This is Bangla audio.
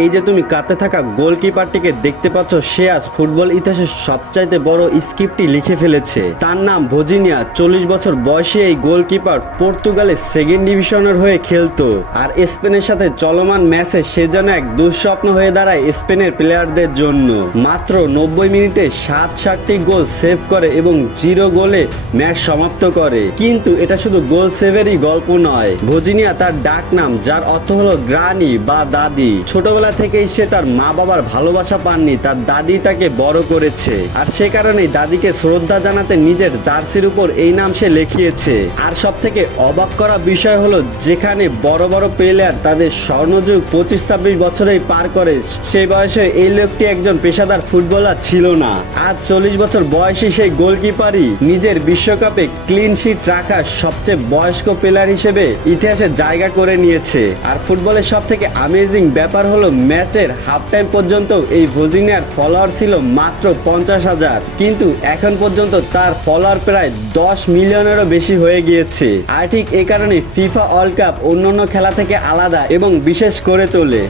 এই যে তুমি কাতে থাকা গোলকিপারটিকে দেখতে পাচ্ছ, সে আজ ফুটবল ইতিহাসের সবচাইতে বড় স্ক্রিপ্টটি লিখে ফেলেছে। তার নাম ভজিনিয়া। 40 বছর বয়সী এই গোলকিপার পর্তুগালের সেকেন্ড ডিভিশনের হয়ে খেলতো। আর স্পেনের সাথে চলমান ম্যাচে সে যেন এক দুঃস্বপ্ন হয়ে দাঁড়ায় স্পেনের প্লেয়ারদের জন্য। মাত্র 90 মিনিটে 7টি গোল সেভ করে এবং 0 গোলে ম্যাচ সমাপ্ত করে। কিন্তু এটা শুধু গোল সেভেরই গল্প নয়। ভজিনিয়া তার ডাক নাম, যার অর্থ হলো গ্রানি বা দাদি। ছোটবেলা থেকেই সে তার মা বাবার ভালোবাসা পাননি, তার দাদি তাকে বড় করেছে। আর সে কারণেই দাদিকে শ্রদ্ধা জানাতে নিজের জার্সির উপর এই নাম সে লিখিয়েছে। আর সব থেকে অবাক করা বিষয় হলো, যেখানে বড় বড় প্লেয়ার তাদের স্বর্ণযুগ 25-26 বছরেই পার করে, সেই বয়সে এই লোকটি একজন পেশাদার ফুটবলার ছিল না। আজ 40 বছর বয়সী সেই গোলকিপারই নিজের বিশ্বকাপে ক্লিন শিট রাখা সবচেয়ে বয়স্ক প্লেয়ার হিসেবে ইতিহাসে জায়গা করে নিয়েছে। আর ফুটবলের সব থেকে আমেজিং ব্যাপার হলো, ম্যাচের হাফ টাইম পর্যন্ত এই ভজিনিয়ার ফলোয়ার ছিল মাত্র 50,000, কিন্তু এখন পর্যন্ত তার ফলোয়ার প্রায় 10 মিলিয়নেরও বেশি হয়ে গিয়েছে। আর ঠিক এ কারণে ফিফা ওয়ার্ল্ড কাপ অন্যান্য খেলা থেকে আলাদা এবং বিশেষ করে তোলে।